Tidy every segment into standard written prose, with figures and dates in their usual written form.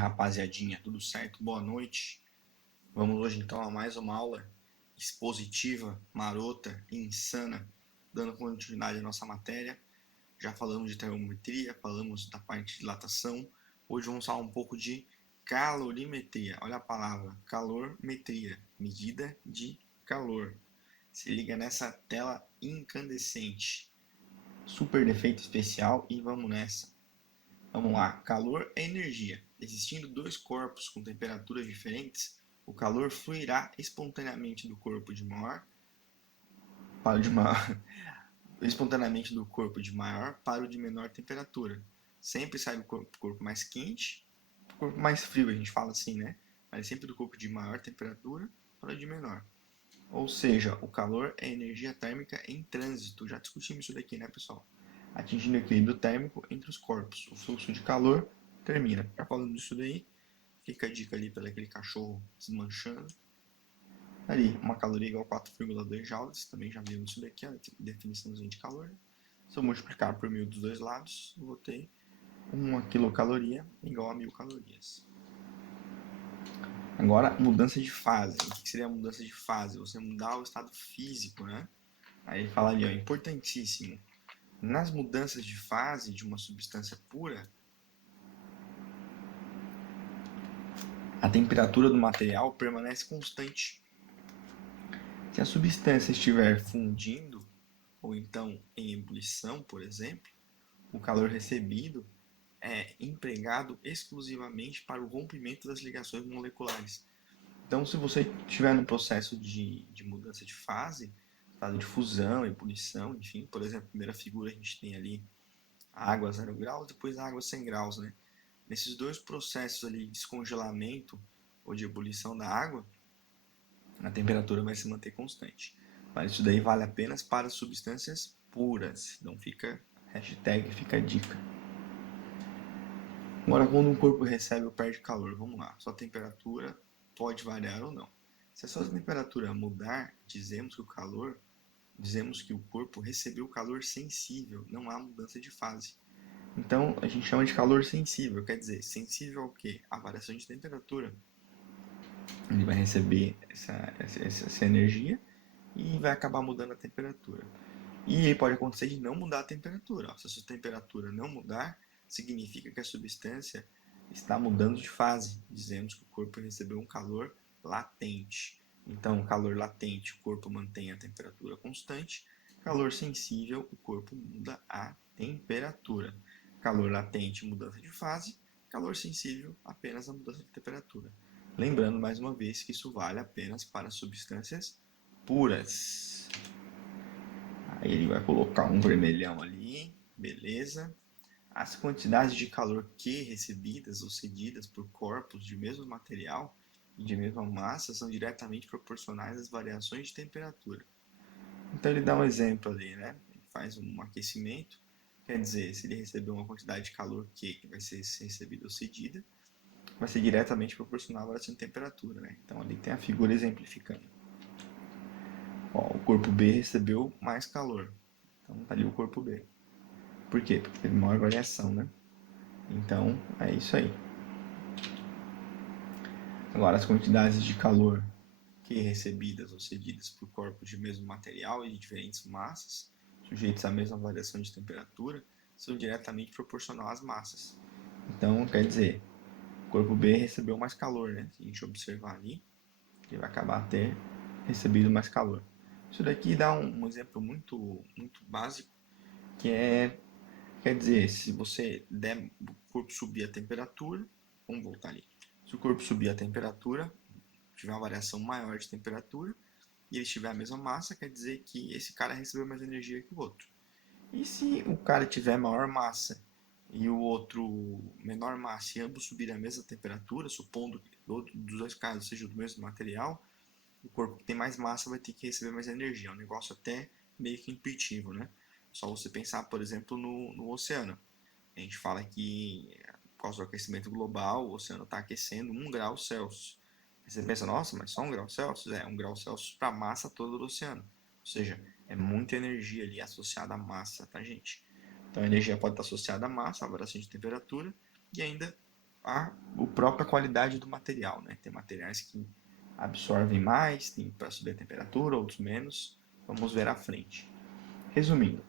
rapaziadinha, tudo certo? Boa noite. Vamos hoje então a mais uma aula expositiva, marota e insana, dando continuidade à nossa matéria. Já falamos de termometria, falamos da parte de dilatação. Hoje vamos falar um pouco de calorimetria. Olha a palavra, calormetria, medida de calor. Se liga nessa tela incandescente. Super defeito especial e vamos nessa. Vamos lá, calor é energia. Existindo dois corpos com temperaturas diferentes, o calor fluirá espontaneamente do corpo de maior para o de maior, espontaneamente do corpo de maior para o de menor temperatura. Sempre sai do corpo mais quente para o corpo mais frio, a gente fala assim, né? Mas sempre do corpo de maior temperatura para o de menor. Ou seja, o calor é energia térmica em trânsito. Já discutimos isso daqui, né, pessoal? Atingindo o equilíbrio térmico entre os corpos. O fluxo de calor termina. Já falando disso daí, fica a dica ali para aquele cachorro desmanchando. Ali, uma caloria igual a 4,2 joules. Também já vimos isso daqui, a definiçãozinha de calor. Se eu multiplicar por 1.000 dos dois lados, eu vou ter 1 quilocaloria igual a 1.000 calorias. Agora, mudança de fase. O que seria a mudança de fase? Você mudar o estado físico, né? Aí ele fala ali, ó, importantíssimo. Nas mudanças de fase de uma substância pura, a temperatura do material permanece constante. Se a substância estiver fundindo, ou então em ebulição, por exemplo, o calor recebido é empregado exclusivamente para o rompimento das ligações moleculares. Então, se você estiver no processo de mudança de fase, estado de fusão, ebulição, enfim, por exemplo, a primeira figura a gente tem ali a água a 0 graus, depois a água a 100 graus, né? Nesses dois processos ali de descongelamento ou de ebulição da água, a temperatura vai se manter constante. Mas isso daí vale apenas para substâncias puras. Então fica fica a dica. Agora, quando um corpo recebe ou perde calor, vamos lá. Sua temperatura pode variar ou não. Se a sua temperatura mudar, dizemos que o corpo recebeu calor sensível, não há mudança de fase. Então, a gente chama de calor sensível, quer dizer, sensível ao quê? A variação de temperatura. Ele vai receber essa energia e vai acabar mudando a temperatura. E pode acontecer de não mudar a temperatura. Se a sua temperatura não mudar, significa que a substância está mudando de fase. Dizemos que o corpo recebeu um calor latente. Então, calor latente, o corpo mantém a temperatura constante. Calor sensível, o corpo muda a temperatura. Calor latente, mudança de fase. Calor sensível, apenas a mudança de temperatura. Lembrando mais uma vez que isso vale apenas para substâncias puras. Aí ele vai colocar um vermelhão ali, beleza. As quantidades de calor Q recebidas ou cedidas por corpos de mesmo material e de mesma massa são diretamente proporcionais às variações de temperatura. Então ele dá um exemplo ali, né? Ele faz um aquecimento, quer dizer, se ele receber uma quantidade de calor Q que vai ser recebida ou cedida, vai ser diretamente proporcional à variação de temperatura, né? Então ali tem a figura exemplificando. Ó, o corpo B recebeu mais calor, então tá ali o corpo B. Por quê? Porque teve maior variação, né? Então, é isso aí. Agora, as quantidades de calor que recebidas ou cedidas por corpos de mesmo material e de diferentes massas, sujeitos à mesma variação de temperatura, são diretamente proporcional às massas. Então, quer dizer, o corpo B recebeu mais calor, né? Se a gente observar ali, ele vai acabar ter recebido mais calor. Isso daqui dá um exemplo muito básico, que é, quer dizer, se você der o corpo subir a temperatura, vamos voltar ali. Se o corpo subir a temperatura, tiver uma variação maior de temperatura, e ele tiver a mesma massa, quer dizer que esse cara recebeu mais energia que o outro. E se o cara tiver maior massa e o outro menor massa e ambos subirem a mesma temperatura, supondo que dos dois casos seja do mesmo material, o corpo que tem mais massa vai ter que receber mais energia. É um negócio até meio que intuitivo, né? Só você pensar, por exemplo, no oceano. A gente fala que, por causa do aquecimento global, o oceano está aquecendo 1 grau Celsius. Aí você pensa, nossa, mas só 1 grau Celsius? É 1 grau Celsius para a massa toda do oceano. Ou seja, é muita energia ali associada à massa, tá, gente? Então a energia pode estar associada à massa, à variação de temperatura, e ainda a própria qualidade do material, né? Tem materiais que absorvem mais, tem para subir a temperatura, outros menos. Vamos ver à frente. Resumindo,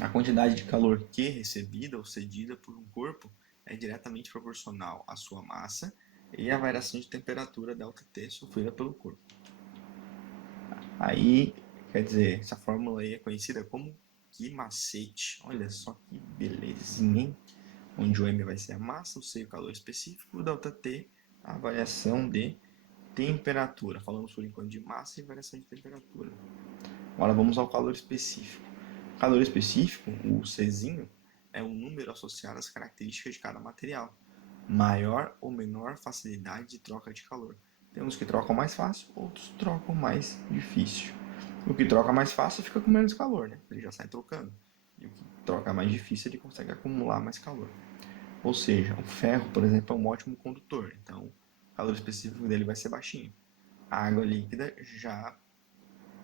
a quantidade de calor que é recebida ou cedida por um corpo é diretamente proporcional à sua massa e à variação de temperatura ΔT sofrida pelo corpo. Aí, quer dizer, essa fórmula aí é conhecida como que macete. Olha só que belezinha, hein? Onde o M vai ser a massa, o C o calor específico, o ΔT a variação de temperatura. Falamos por enquanto de massa e variação de temperatura. Agora vamos ao calor específico. O calor específico, o Czinho, é um número associado às características de cada material. Maior ou menor facilidade de troca de calor. Tem uns que trocam mais fácil, outros trocam mais difícil. O que troca mais fácil fica com menos calor, né? Ele já sai trocando. E o que troca mais difícil, ele consegue acumular mais calor. Ou seja, o ferro, por exemplo, é um ótimo condutor. Então, o calor específico dele vai ser baixinho. A água líquida já,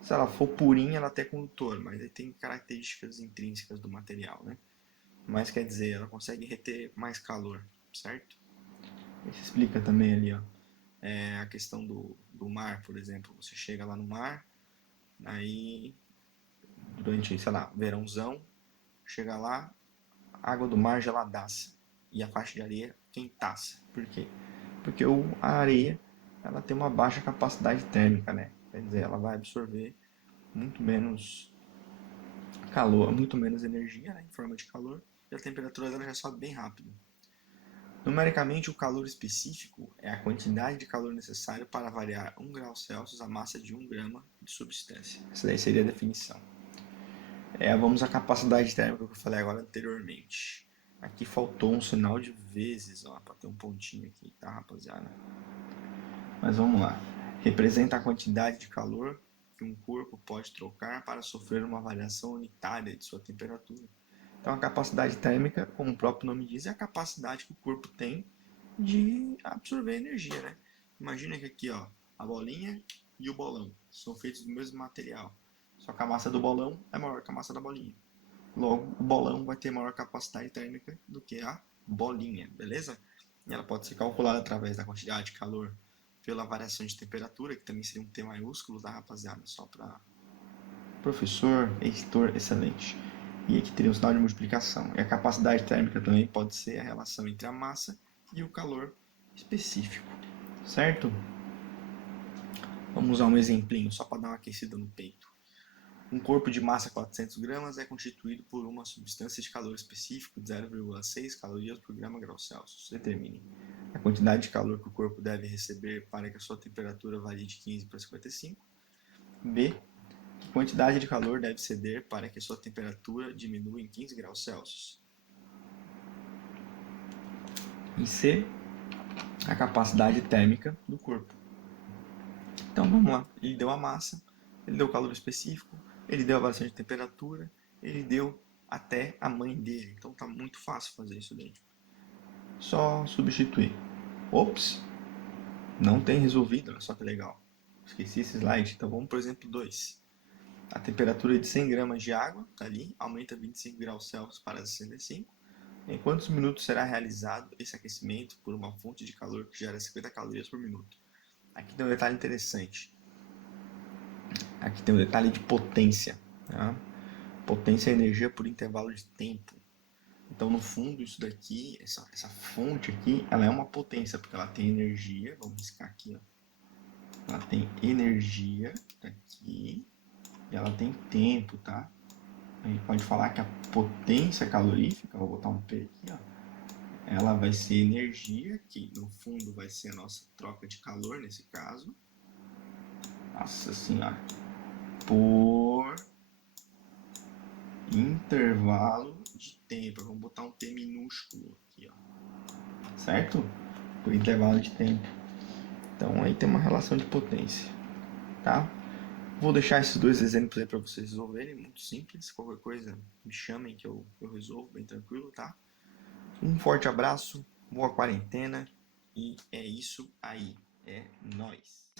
se ela for purinha, ela até é condutor, mas aí tem características intrínsecas do material, né? Mas quer dizer, ela consegue reter mais calor, certo? Isso explica também ali, ó, a questão do mar, por exemplo. Você chega lá no mar, aí durante, sei lá, verãozão, chega lá, água do mar geladaça e a faixa de areia quentaça. Por quê? Porque a areia ela tem uma baixa capacidade térmica, né? Quer dizer, ela vai absorver muito menos calor, muito menos energia, né, em forma de calor, e a temperatura dela já sobe bem rápido. Numericamente, o calor específico é a quantidade de calor necessário para variar 1 grau Celsius a massa de 1 grama de substância. Essa daí seria a definição. Vamos à capacidade térmica que eu falei agora anteriormente. Aqui faltou um sinal de vezes, ó, para ter um pontinho aqui, tá, rapaziada? Mas vamos lá. Representa a quantidade de calor que um corpo pode trocar para sofrer uma variação unitária de sua temperatura. Então, a capacidade térmica, como o próprio nome diz, é a capacidade que o corpo tem de absorver energia, né? Imagina que aqui, ó, a bolinha e o bolão são feitos do mesmo material, só que a massa do bolão é maior que a massa da bolinha. Logo, o bolão vai ter maior capacidade térmica do que a bolinha, beleza? E ela pode ser calculada através da quantidade de calor pela variação de temperatura, que também seria um T maiúsculo, tá, rapaziada? Só para professor, editor, excelente. E aqui teria um sinal de multiplicação. E a capacidade térmica também pode ser a relação entre a massa e o calor específico, certo? Vamos usar um exemplinho só para dar uma aquecida no peito. Um corpo de massa 400 gramas é constituído por uma substância de calor específico de 0,6 calorias por grama grau Celsius. Determine a quantidade de calor que o corpo deve receber para que a sua temperatura varie de 15 para 55. B. Que quantidade de calor deve ceder para que a sua temperatura diminua em 15 graus Celsius. E C. A capacidade térmica do corpo. Então vamos lá. Ele deu a massa, ele deu o calor específico, ele deu a variação de temperatura, ele deu até a mãe dele. Então tá muito fácil fazer isso daí. Só substituir. Ops, não tem resolvido, olha só que legal. Esqueci esse slide. Então vamos para o exemplo 2. A temperatura de 100 gramas de água, tá ali, aumenta 25 graus Celsius para 65. Em quantos minutos será realizado esse aquecimento por uma fonte de calor que gera 50 calorias por minuto? Aqui tem um detalhe interessante. Aqui tem um detalhe de potência. Tá? Potência é energia por intervalo de tempo. Então, no fundo, isso daqui, essa fonte aqui, ela é uma potência, porque ela tem energia. Vamos riscar aqui, ó. Ela tem energia aqui e ela tem tempo, tá? A gente pode falar que a potência calorífica, vou botar um P aqui, ó, ela vai ser energia, que no fundo vai ser a nossa troca de calor nesse caso. Nossa senhora. Por intervalo de tempo. Vamos botar um T minúsculo aqui, ó. Certo? Por intervalo de tempo. Então aí tem uma relação de potência, tá? Vou deixar esses dois exemplos aí para vocês resolverem, muito simples. Qualquer coisa me chamem que eu resolvo bem tranquilo, tá? Um forte abraço, boa quarentena e é isso aí. É nóis.